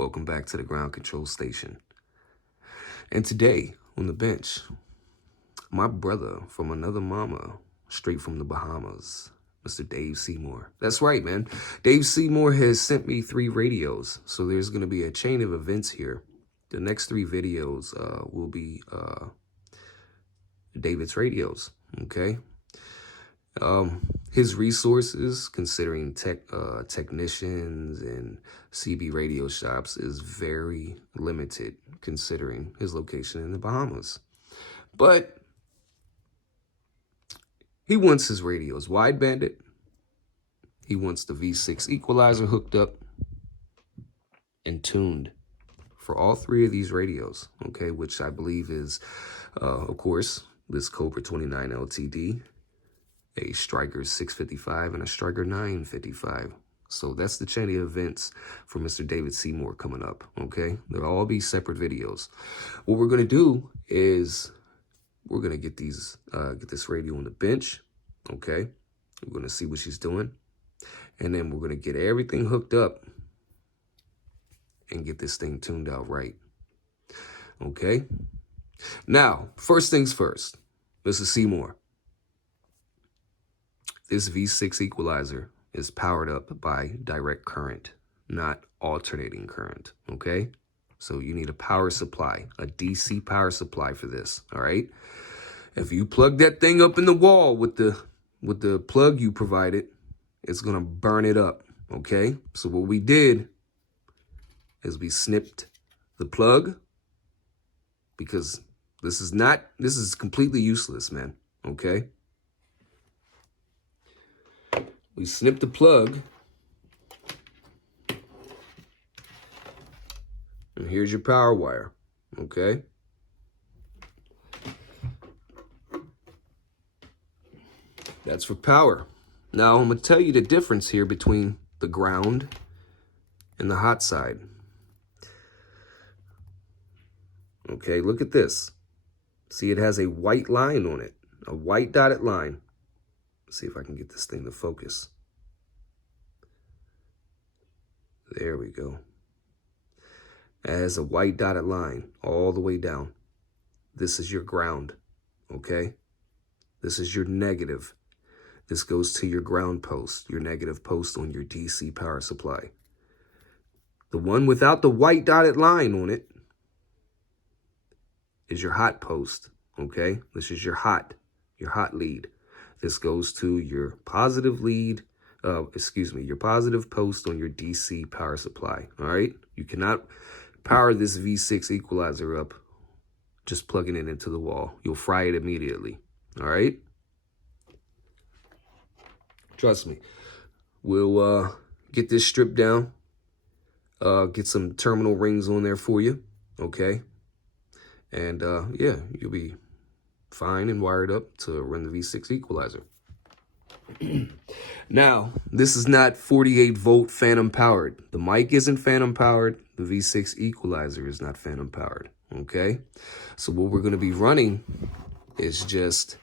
Welcome back to the ground control station. And today on the bench, my brother from another mama, straight from the Bahamas, Mr. Dave Seymour. That's right, man. Dave Seymour has sent me 3 radios. So there's going to be a chain of events here. The next 3 videos will be David's radios, okay? His resources, considering technicians and CB radio shops, is very limited, considering his location in the Bahamas. But he wants his radios wide-banded. He wants the V6 equalizer hooked up and tuned for all 3 of these radios, okay, which I believe is, of course, this Cobra 29 LTD, a Striker 655, and a Striker 955. So that's the chain of events for Mr. David Seymour coming up, okay? They'll all be separate videos. What we're going to do is we're going to get this radio on the bench, okay? We're going to see what she's doing. And then we're going to get everything hooked up and get this thing tuned out right, okay? Now, first things first, Mr. Seymour. This V6 equalizer is powered up by direct current, not alternating current, okay? So you need a power supply, a DC power supply for this, all right? If you plug that thing up in the wall with the plug you provided, it's gonna burn it up, okay? So what we did is we snipped the plug, because this is completely useless, man, okay? We snipped the plug, and here's your power wire, okay? That's for power. Now, I'm going to tell you the difference here between the ground and the hot side. Okay, look at this. See, it has a white line on it, a white dotted line. Let's see if I can get this thing to focus. There we go. It has a white dotted line all the way down. This is your ground, okay? This is your negative. This goes to your ground post, your negative post on your DC power supply. The one without the white dotted line on it is your hot post, okay? This is your hot lead. This goes to your positive lead, your positive post on your DC power supply, all right? You cannot power this V6 equalizer up just plugging it into the wall. You'll fry it immediately, all right? Trust me. We'll get this stripped down, get some terminal rings on there for you, okay? And yeah, you'll be fine and wired up to run the V6 equalizer. Now, this is not 48 volt phantom powered. The mic isn't phantom powered. The V6 equalizer is not phantom powered, okay? So what we're going to be running is just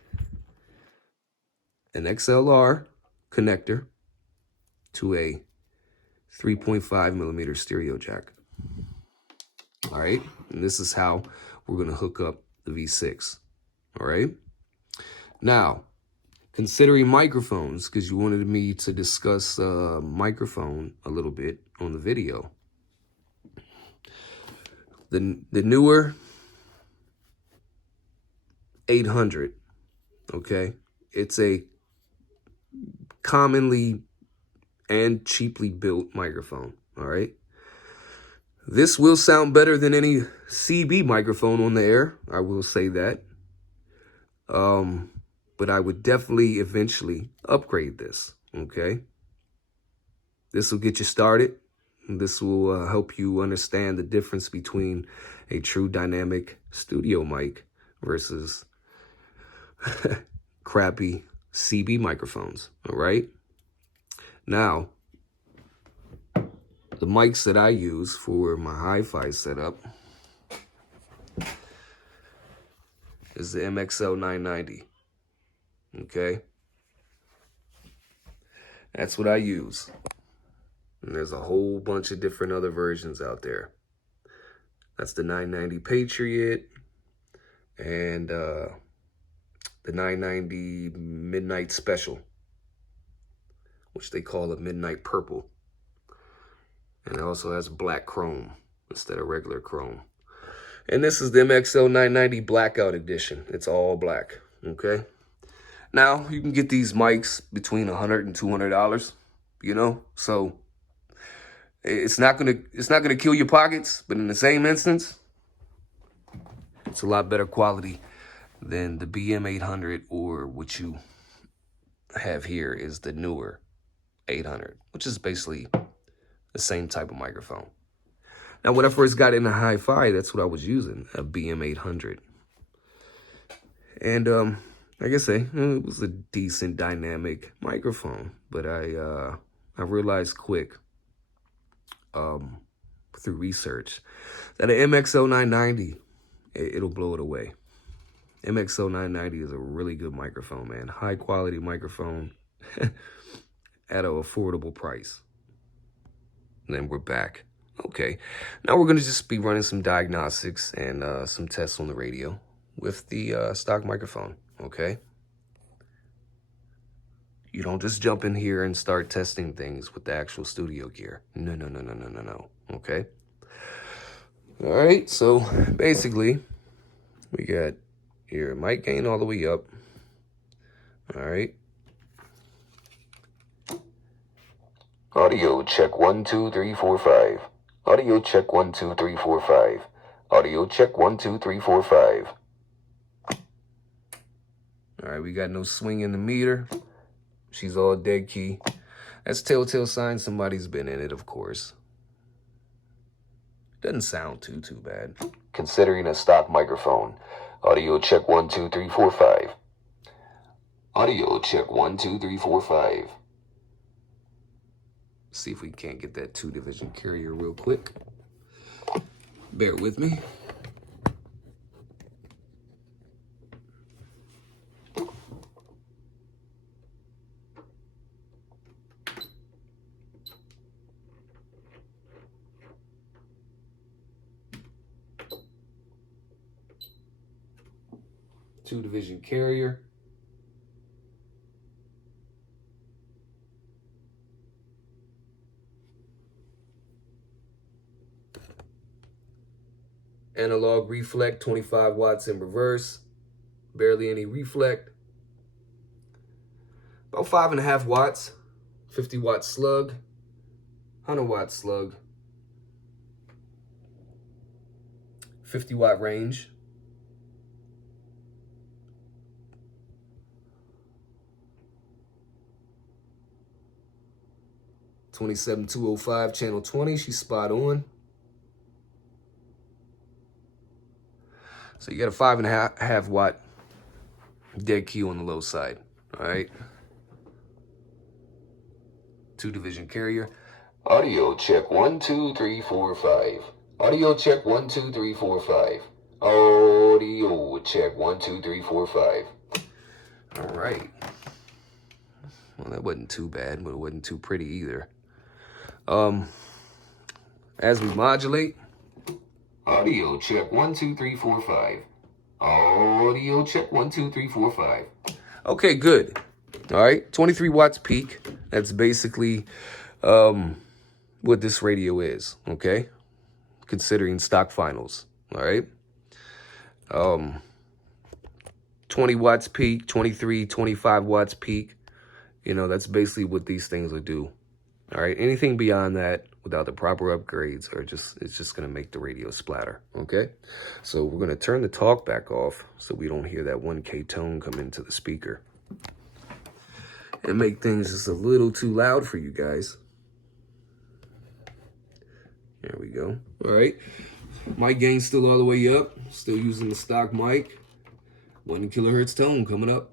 an XLR connector to a 3.5 millimeter stereo jack. All right, and this is how we're going to hook up the V6. All right. Now, considering microphones, because you wanted me to discuss microphone a little bit on the video. The newer 800, okay, it's a commonly and cheaply built microphone, all right? This will sound better than any CB microphone on the air, I will say that. But I would definitely eventually upgrade this, okay? This will get you started. This will help you understand the difference between a true dynamic studio mic versus crappy CB microphones, all right? Now, the mics that I use for my hi-fi setup is the MXL 990, okay? That's what I use. And there's a whole bunch of different other versions out there. That's the 990 Patriot and the 990 Midnight Special, which they call a Midnight Purple. And it also has black chrome instead of regular chrome. And this is the MXL 990 Blackout Edition. It's all black, okay? Now, you can get these mics between $100 and $200, you know? So it's not gonna kill your pockets, but in the same instance, it's a lot better quality than the BM800, or what you have here is the newer 800, which is basically the same type of microphone. Now, when I first got into hi-fi, that's what I was using, a BM800. And like I say, it was a decent dynamic microphone, but I realized quick through research that an MXL 990, it'll blow it away. MXL 990 is a really good microphone, man. High quality microphone at an affordable price. And then we're back. Okay, now we're going to just be running some diagnostics and some tests on the radio with the stock microphone, okay? You don't just jump in here and start testing things with the actual studio gear. No, okay? All right, so basically, we got your mic gain all the way up. All right. Audio check 1 2 3 4 5. Audio check 1 2 3 4 5. Audio check 1 2 3 4 5. All right, we got no swing in the meter. She's all dead key. That's telltale sign somebody's been in it, of course. Doesn't sound too bad, considering a stock microphone. Audio check 1 2 3 4 5. Audio check 1 2 3 4 5. See if we can't get that 2-division carrier real quick. Bear with me. Two-division carrier. Analog reflect, 25 watts in reverse. Barely any reflect. About 5.5 watts. 50 watt slug. 100 watt slug. 50 watt range. $27,205 channel 20. She's spot on. So you got a 5.5 watt dead key on the low side. All right. 2-division carrier. Audio check 1 2 3 4 5. Audio check 1 2 3 4 5. Audio check 1 2 3 4 5. All right. Well, that wasn't too bad, but it wasn't too pretty either. As we modulate. Audio check 1 2 3 4 5. Audio check 1 2 3 4 5. Okay, good. All right, 23 watts peak. That's basically what this radio is, okay? Considering stock finals, all right? 20 watts peak, 23, 25 watts peak. You know, that's basically what these things will do. All right, anything beyond that without the proper upgrades it's just gonna make the radio splatter, okay? So we're gonna turn the talk back off so we don't hear that 1K tone come into the speaker and make things just a little too loud for you guys. There we go. All right, mic gain still all the way up, still using the stock mic. 1 kilohertz tone coming up.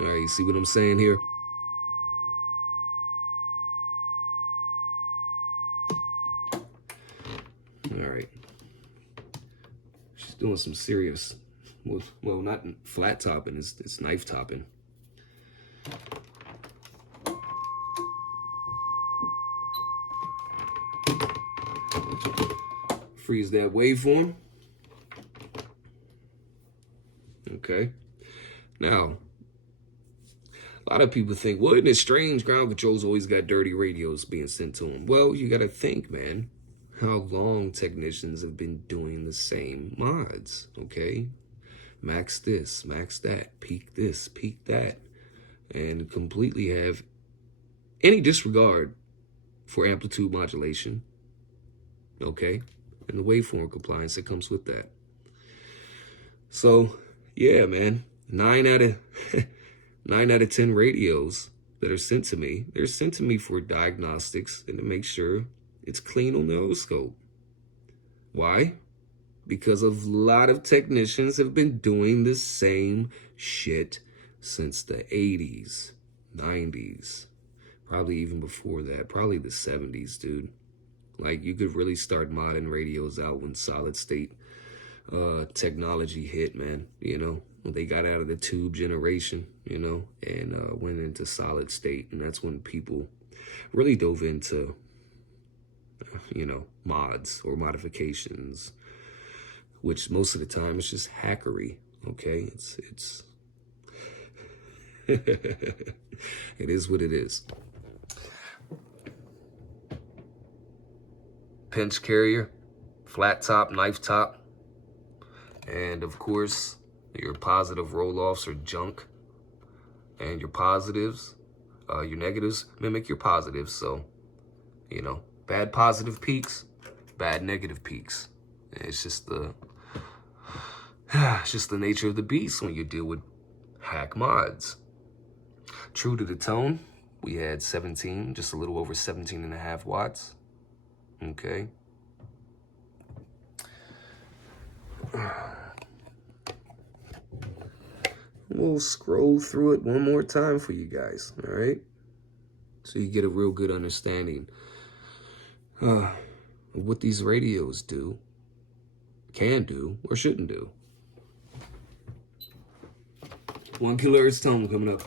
All right, you see what I'm saying here? some serious, well, not flat topping, it's knife topping. Freeze that waveform. Okay. Now, a lot of people think, well, isn't it strange ground control's always got dirty radios being sent to them? Well, you got to think, man, how long technicians have been doing the same mods, okay? Max this, max that, peak this, peak that, and completely have any disregard for amplitude modulation, okay? And the waveform compliance that comes with that. So, yeah, man, 9 out of 10 radios that are sent to me, they're sent to me for diagnostics and to make sure it's clean on the oscilloscope. Why? Because a lot of technicians have been doing the same shit since the 80s, 90s, probably even before that, probably the 70s, dude. Like, you could really start modding radios out when solid state technology hit, man. You know, they got out of the tube generation, you know, and went into solid state. And that's when people really dove into, you know, mods or modifications, which most of the time is just hackery. Okay, it's it is what it is. Pinch carrier, flat top, knife top, and of course your positive roll-offs are junk, and your positives, your negatives mimic your positives. So, you know, bad positive peaks, bad negative peaks. It's just the nature of the beast when you deal with hack mods. True to the tone, we had 17, just a little over 17.5 watts. Okay. We'll scroll through it one more time for you guys, all right? So you get a real good understanding of what these radios do, can do, or shouldn't do. 1 kilohertz tone coming up.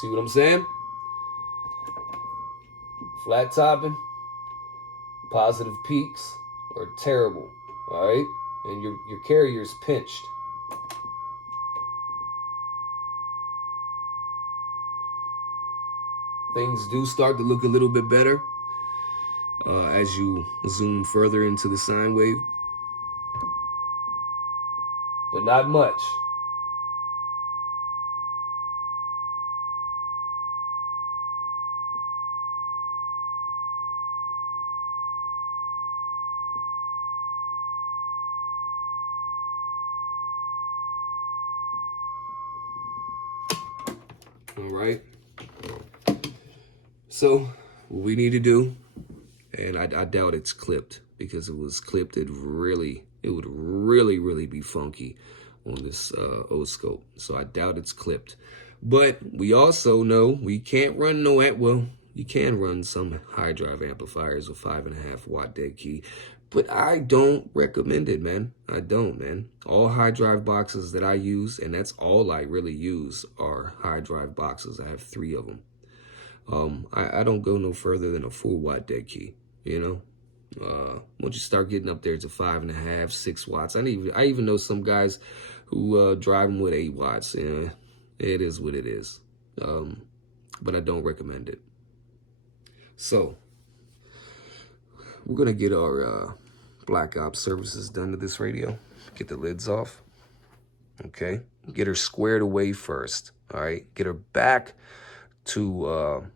See what I'm saying? Flat topping, positive peaks are terrible, all right? And your carrier's pinched. Things do start to look a little bit better as you zoom further into the sine wave, but not much. All right. So what we need to do, and I doubt it's clipped, because if it was clipped, it would really be funky on this oscilloscope. So I doubt it's clipped. But we also know we can't run well, you can run some high drive amplifiers with 5.5 watt dead key, but I don't recommend it, man. I don't, man. All high drive boxes that I use, and that's all I really use, are high drive boxes. I have 3 of them. I don't go no further than a 4 watt dead key, you know. Once you start getting up there to 5.5, 6 watts, I even know some guys who drive them with 8 watts. Yeah, it is what it is. But I don't recommend it. So we're gonna get our Black Ops services done to this radio. Get the lids off. Okay, get her squared away first. All right, get her back to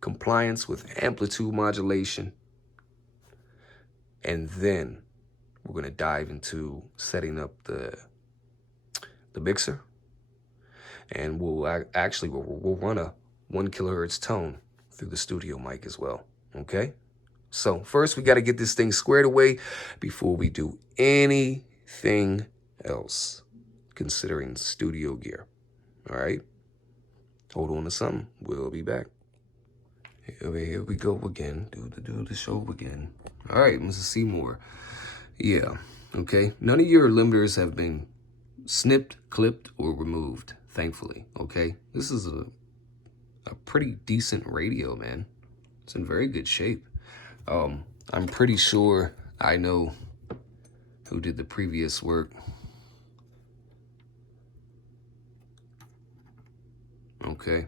compliance with amplitude modulation, and then we're gonna dive into setting up the mixer, and we'll run a 1 kilohertz tone through the studio mic as well. Okay, so first we got to get this thing squared away before we do anything else considering studio gear. All right? Hold on to something. We'll be back. Here we go again. Do the show again. All right, Mrs. Seymour. Yeah, okay. None of your limiters have been snipped, clipped, or removed, thankfully, okay? This is a pretty decent radio, man. It's in very good shape. I'm pretty sure I know who did the previous work. Okay.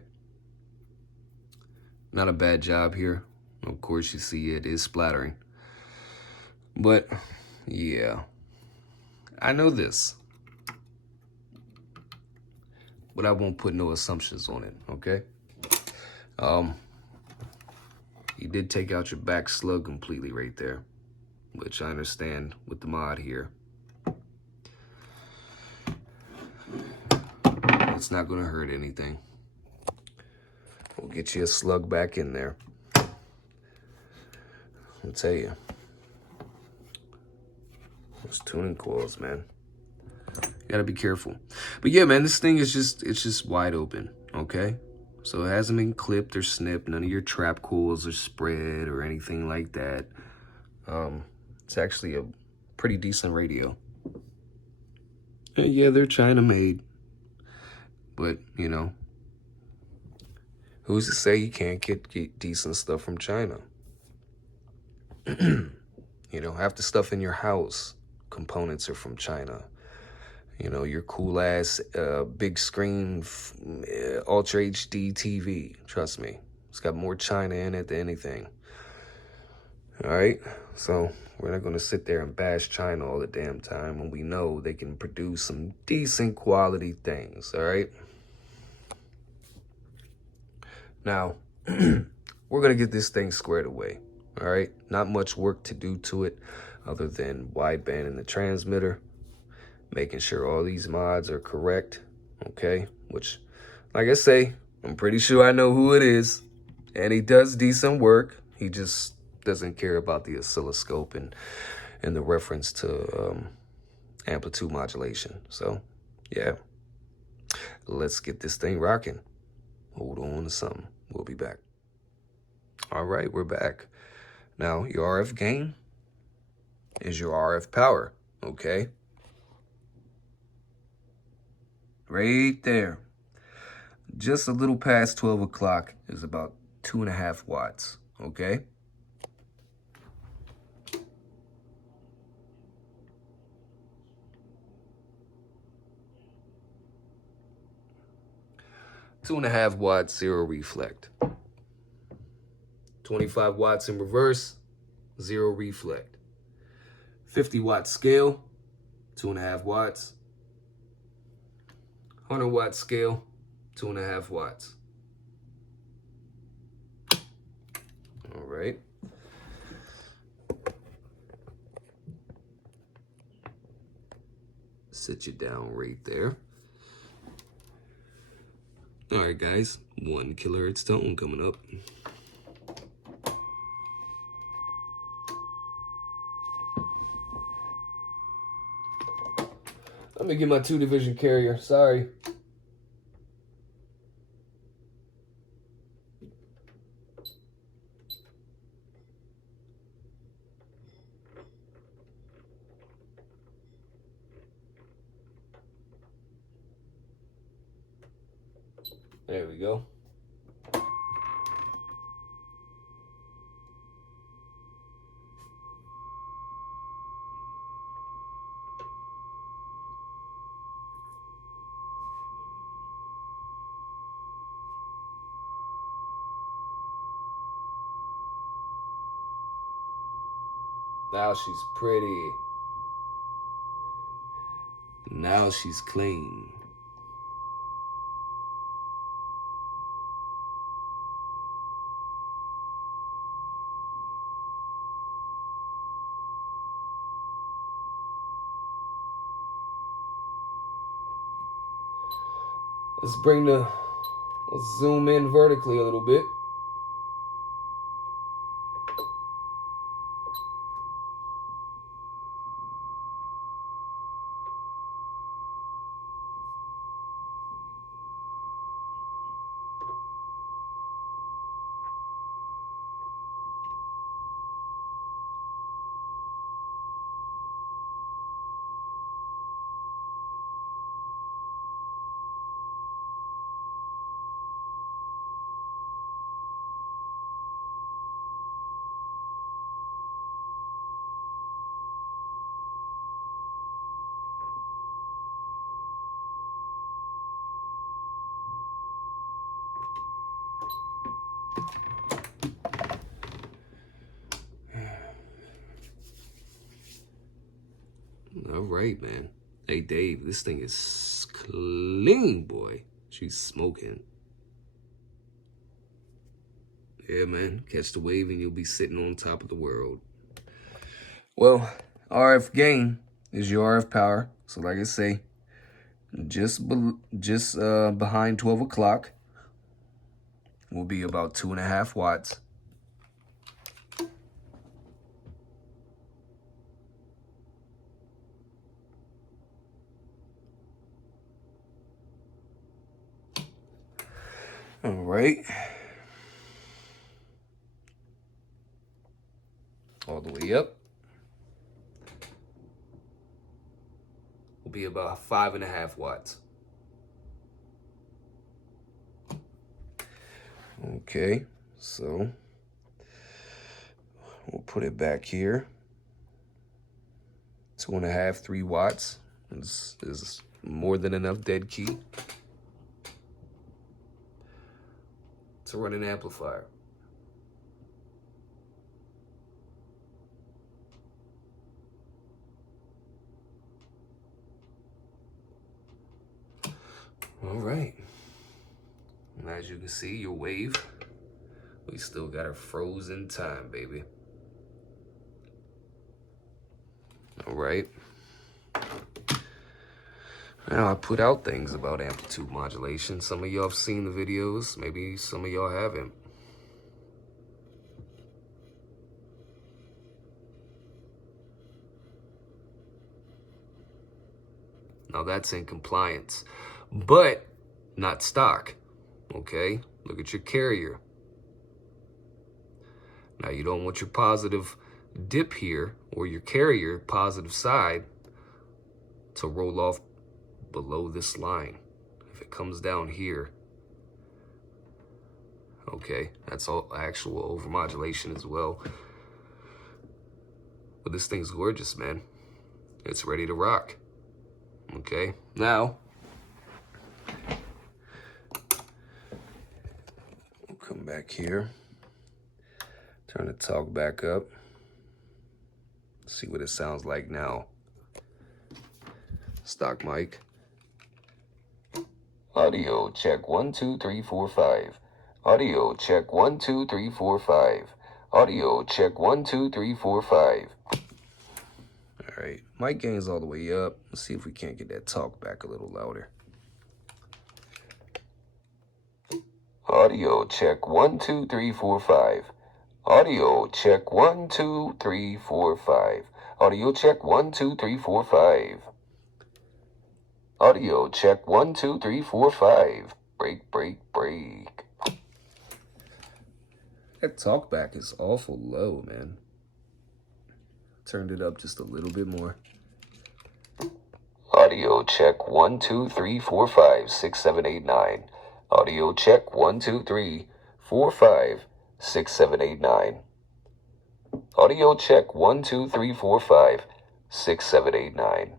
Not a bad job here. Of course, you see it is splattering. But, yeah. I know this. But I won't put no assumptions on it, okay? You did take out your back slug completely right there, which I understand with the mod here. It's not gonna hurt anything. We'll get you a slug back in there. I'll tell you. Those tuning coils, man. You gotta be careful. But yeah, man, this thing is it's just wide open, okay? So it hasn't been clipped or snipped. None of your trap coils are spread or anything like that. It's actually a pretty decent radio. And yeah, they're China made. But, you know, who's to say you can't get decent stuff from China? You know, half the stuff in your house, components are from China. You know, your cool ass big screen Ultra HD TV. Trust me, it's got more China in it than anything. All right, so we're not gonna sit there and bash China all the damn time when we know they can produce some decent quality things. All right. Now, we're gonna get this thing squared away. All right, not much work to do to it, other than wideband in the transmitter. Making sure all these mods are correct, okay? Which, like I say, I'm pretty sure I know who it is. And he does decent work. He just doesn't care about the oscilloscope and the reference to amplitude modulation. So, yeah. Let's get this thing rocking. Hold on to something. We'll be back. All right, we're back. Now, your RF gain is your RF power, okay? Right there. Just a little past 12 o'clock is about 2.5 watts, okay? Two and a half watts, zero reflect. 25 watts in reverse, zero reflect. 50 watt scale, 2.5 watts. 100 watt scale, 2.5 watts. All right. Sit you down right there. All right, guys, 1 kilohertz tone coming up. Let me get my 2-division carrier. Sorry. There we go. Now she's pretty. Now she's clean. Let's zoom in vertically a little bit. All right, man. Hey, Dave, this thing is clean, boy. She's smoking. Yeah, man. Catch the wave and you'll be sitting on top of the world. Well, RF gain is your RF power. So like I say, just behind 12 o'clock will be about 2.5 watts. All right. All the way up will be about 5.5 watts. Okay, so we'll put it back here. 2.5, 3 watts is more than enough dead key to run an amplifier. All right. And as you can see, your wave, we still got our frozen time, baby. All right. Now, I put out things about amplitude modulation. Some of y'all have seen the videos. Maybe some of y'all haven't. Now, that's in compliance, but not stock. Okay? Look at your carrier. Now, you don't want your positive dip here or your carrier positive side to roll off below this line. If it comes down here, okay, that's all actual overmodulation as well. But this thing's gorgeous, man. It's ready to rock. Okay, now we'll come back here, turn the talk back up, see what it sounds like now. Stock mic. Audio check 1 2 3 4 5. Audio check 1 2 3 4 5. Audio check 1 2 3 4 5. All right, mic gain's all the way up. Let's see if we can't get that talk back a little louder. Audio check 1 2 3 4 5. Audio check 1 2 3 4 5. Audio check 1 2 3 4 5. Audio check 1 2 3 4 5. Break, break, break. That talkback is awful low, man. Turned it up just a little bit more. Audio check 1 2 3 4 5 6 7 8 9. Audio check 1 2 3 4 5 6 7 8 9. Audio check 1 2 3 4 5 6 7 8 9.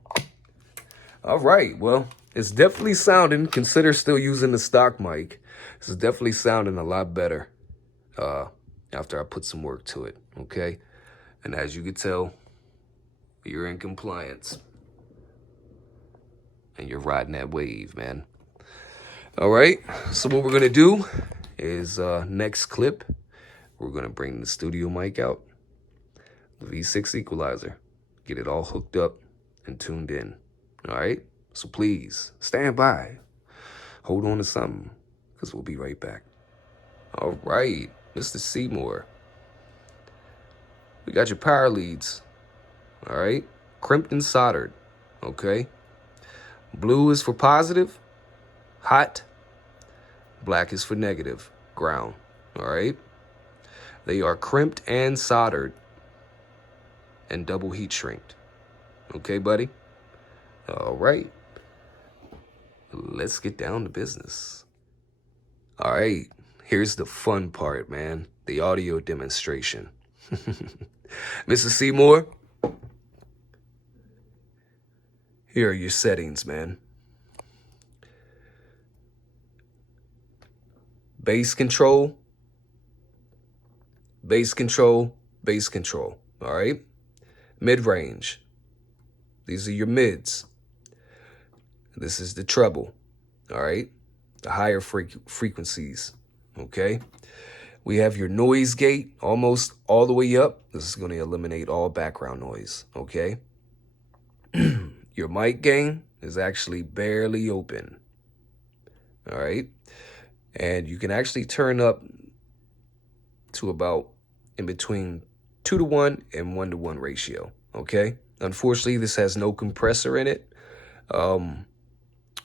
All right, well, it's definitely sounding, consider still using the stock mic. This is definitely sounding a lot better after I put some work to it, okay? And as you can tell, you're in compliance. And you're riding that wave, man. All right, so what we're gonna do is next clip, we're gonna bring the studio mic out, the V6 equalizer, get it all hooked up and tuned in. All right, so please stand by, hold on to something, because we'll be right back. All right, Mr. Seymour, we got your power leads, all right, crimped and soldered, okay? Blue is for positive, hot. Black is for negative, ground, all right? They are crimped and soldered and double heat shrinked. Okay, buddy? All right. Let's get down to business. All right, here's the fun part, man. The audio demonstration. Mr. Seymour, here are your settings, man. Bass control, Bass control, bass control. All right. Mid-range. These are your mids. This is the treble. All right. The higher frequencies. Okay. We have your noise gate almost all the way up. This is going to eliminate all background noise. Okay. Your mic gain is actually barely open. All right. And you can actually turn up to about in between 2-to-1 and 1-to-1 ratio. Okay. Unfortunately, this has no compressor in it,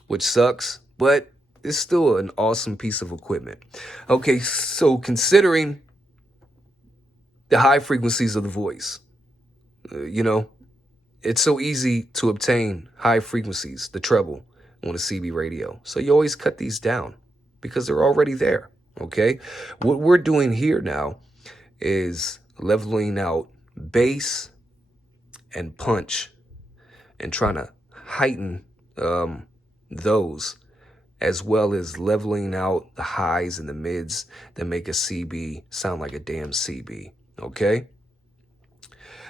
which sucks, but it's still an awesome piece of equipment. Okay. So considering the high frequencies of the voice, it's so easy to obtain high frequencies, the treble, on a CB radio. So you always cut these down because they're already there, okay? What we're doing here now is leveling out bass and punch and trying to heighten those, as well as leveling out the highs and the mids that make a CB sound like a damn CB, okay?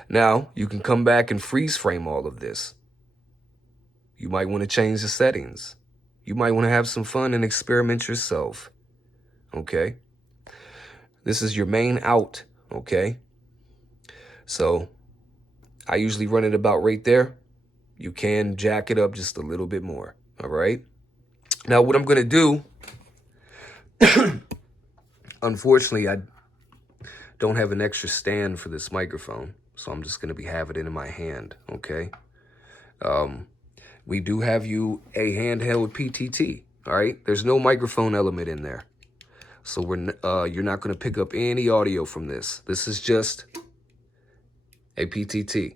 Now, you can come back and freeze frame all of this. You might want to change the settings. You might want to have some fun and experiment yourself. Okay? This is your main out. Okay? So, I usually run it about right there. You can jack it up just a little bit more. All right? Now, what I'm going to do, unfortunately, I don't have an extra stand for this microphone. So I'm just going to be having it in my hand, okay? We do have you a handheld PTT, all right? There's no microphone element in there. So you're not going to pick up any audio from this. This is just a PTT,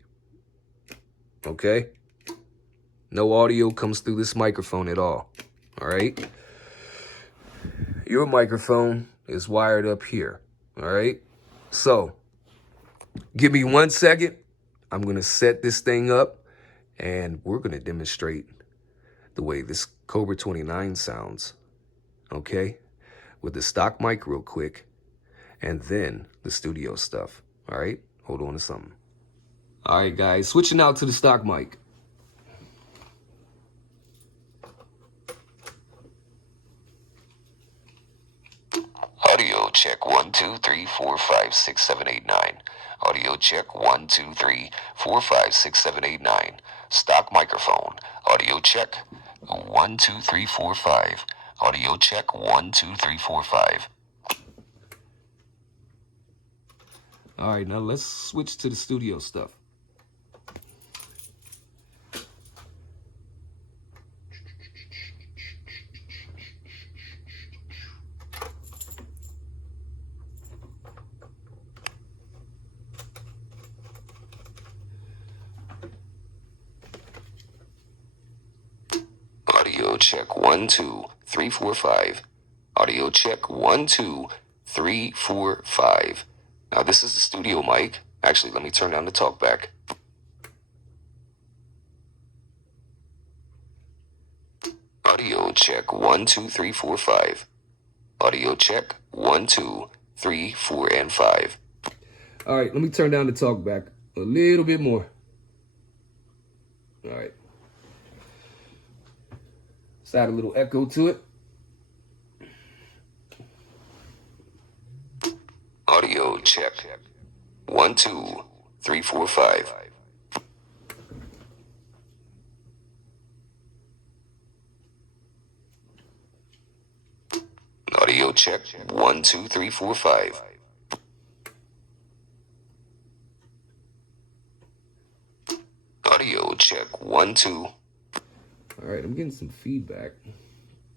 okay? No audio comes through this microphone at all right? Your microphone is wired up here, all right? So give me 1 second. I'm going to set this thing up, and we're going to demonstrate the way this Cobra 29 sounds, okay? With the stock mic real quick, and then the studio stuff, all right? Hold on to something. All right, guys, switching out to the stock mic. Audio check 1 2 3 4 5 6 7 8 9. Audio check 1 2 3 4 5 6 7 8 9. Stock microphone. Audio check 1 2 3 4 5. Audio check 1 2 3 4 5. All right, now let's switch to the studio stuff. Audio check 1 2 3 4 5. Audio check 1 2 3 4 5. Now this is the studio mic. Actually, let me turn down the talkback. Audio check 1 2 3 4 5. Audio check 1 2 3 4 and 5. All right, let me turn down the talkback a little bit more. All right. Let's add a little echo to it. Audio check 1 2 3 4 5. Audio check 1 2 3 4 5. Audio check 1 2. All right, I'm getting some feedback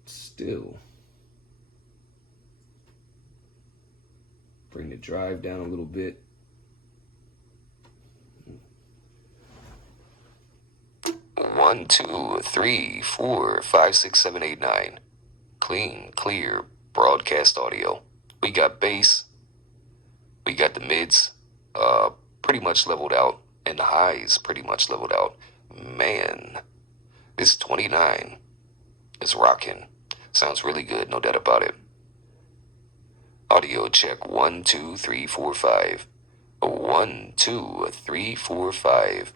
still. Bring the drive down a little bit. One, 2, 3, 4, 5, 6, 7, 8, 9. Clean, clear, broadcast audio. We got bass. We got the mids pretty much leveled out, and the highs pretty much leveled out. Man, this 29 is rocking. Sounds really good, no doubt about it. Audio check 1, 2, 3, 4, 5. 1, 2, 3, 4, 5.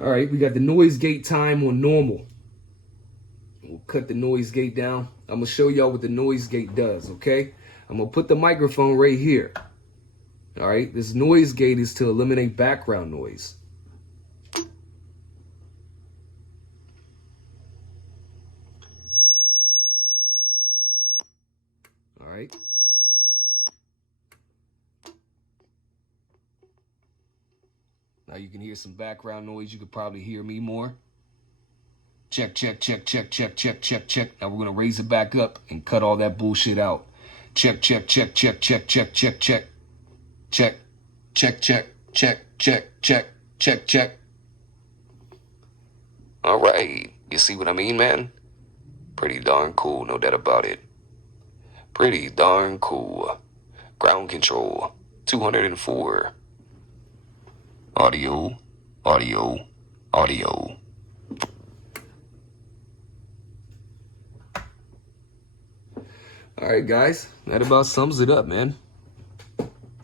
All right, we got the noise gate time on normal. We'll cut the noise gate down. I'm gonna show y'all what the noise gate does, okay? I'm gonna put the microphone right here. All right, this noise gate is to eliminate background noise. All right. Now you can hear some background noise. You could probably hear me more. Check, check, check, check, check, check, check, check. Now we're gonna raise it back up and cut all that bullshit out. Check, check, check, check, check, check, check, check. Check, check, check, check, check, check, check, check. All right. You see what I mean, man? Pretty darn cool, no doubt about it. Pretty darn cool. Ground control, 204. Audio, audio, audio. All right, guys. That about sums it up, man.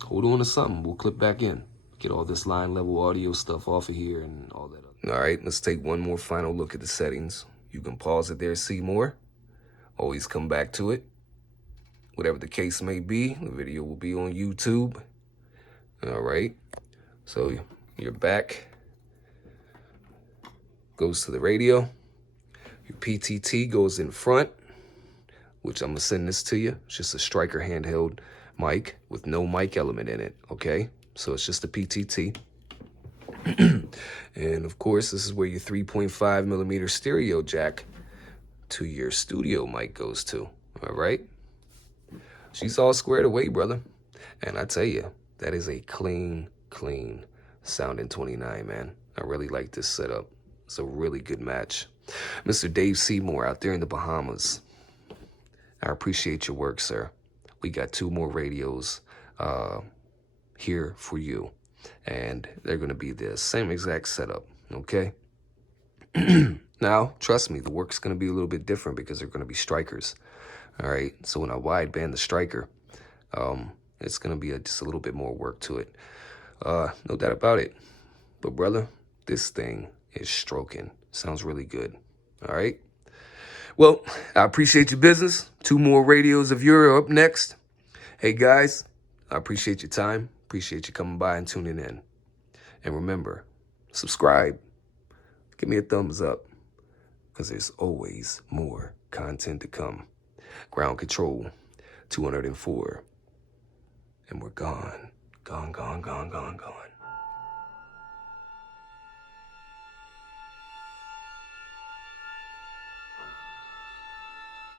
Hold on to something. We'll clip back in. Get all this line level audio stuff off of here and all that other. All right, let's take one more final look at the settings. You can pause it there, see more. Always come back to it. Whatever the case may be, the video will be on YouTube. All right. So your back goes to the radio. Your PTT goes in front, which I'm going to send this to you. It's just a Striker handheld mic with no mic element in it, okay? So it's just a PTT. And, of course, this is where your 3.5 millimeter stereo jack to your studio mic goes to, all right? She's all squared away, brother. And I tell you, that is a clean sounding 29, man. I really like this setup. It's a really good match. Mr. Dave Seymour out there in the Bahamas, I appreciate your work, sir. We got 2 more radios here for you. And they're going to be the same exact setup, okay? Now, trust me, the work's going to be a little bit different because they're going to be Strikers. All right, so when I wideband the Striker, it's going to be just a little bit more work to it. No doubt about it. But, brother, this thing is stroking. Sounds really good. All right? Well, I appreciate your business. 2 more radios of yours are up next. Hey, guys, I appreciate your time. Appreciate you coming by and tuning in. And remember, subscribe. Give me a thumbs up because there's always more content to come. Ground control, 204. And we're gone. Gone.